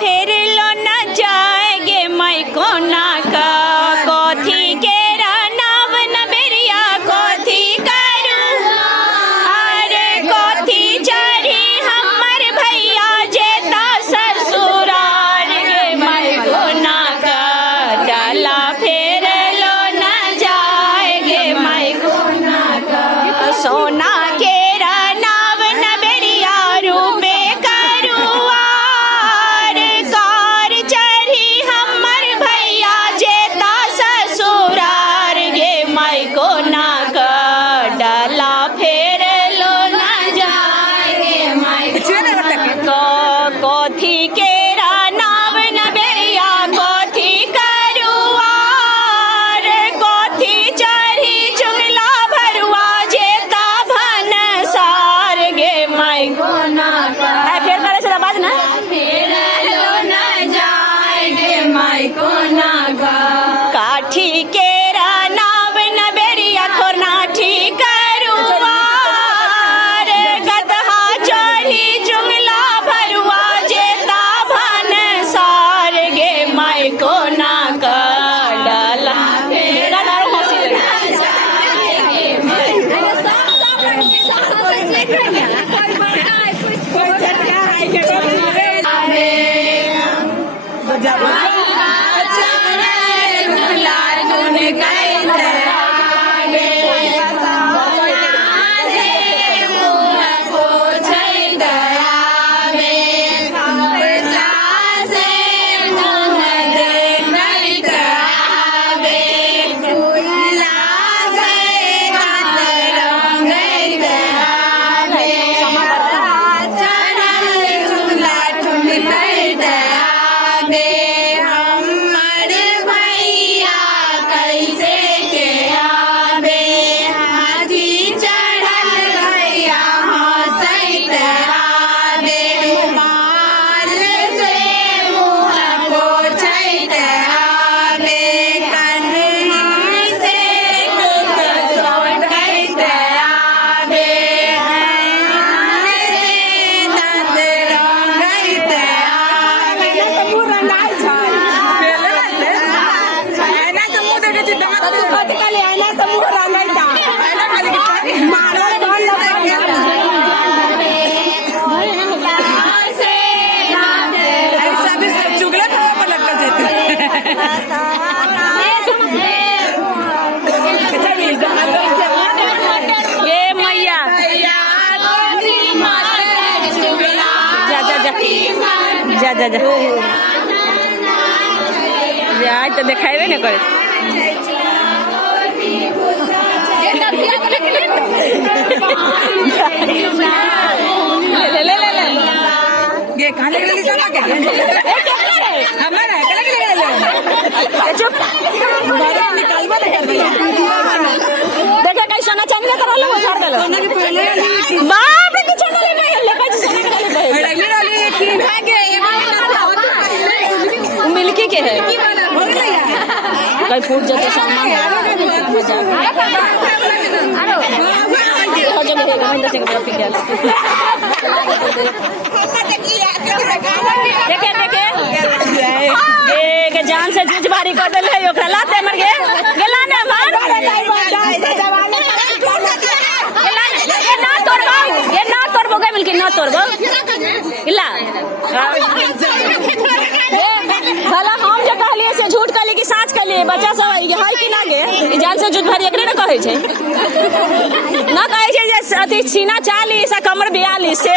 फेर लो न जाएगे मैं कोना का कोथी के नाव न बेरिया कोथी करूँ अरे कोथी चढ़ी हमर भैया जेता ससुराल गे मैं कोना का डाला फेर लो न जाएगे मैं कोना का सोना के नाव न बेरिया रूबे करुआर कार चढ़ी हमर भैया जेता ससुरार गे मैं कोना का डाला फेर लो न जाएगे मैं कोथी के नाव न बेरिया कोथी करुआर कोथी चढ़ी चुगला भरुआ जेता भनसार गे मैं कोना का फिर करे से बात ना फेर लो न जाएगे मैं कोना का काठी के नाव न बेरिया खोरनाठी करुआर गदहा चढ़ी चुगला भरुआ जेता भनसार गे मैं कोना का डाला जा जा जा आज तो देखाबे न करे ले ले ले ले ये कहां ले गई साला क्या हमारा कहां ले गई चुप बाहर निकाल बा देखा कई सोना चांदी का तरह लो छोड़ दलो सोना के पहले बाप रे कुछ ना ले ले का सोना का ले लगले वाली की भागे मिल्की के है कहीं फूट जाते सामान देखे देखे जान से जूझ भारी कर दिले ओकरा लाते मर गे गेला ने मार ये ना तोड़बो गे मिल्की ना तोड़बो इला भला हम जो कहलिए से झूठ कहलिए कि साँच कहलिए बच्चा सब है कि ना गे जान से झूठ भारी एकरे ना कहे छे ना कहे छे जे अथी छीना 40 आ कमर 42 से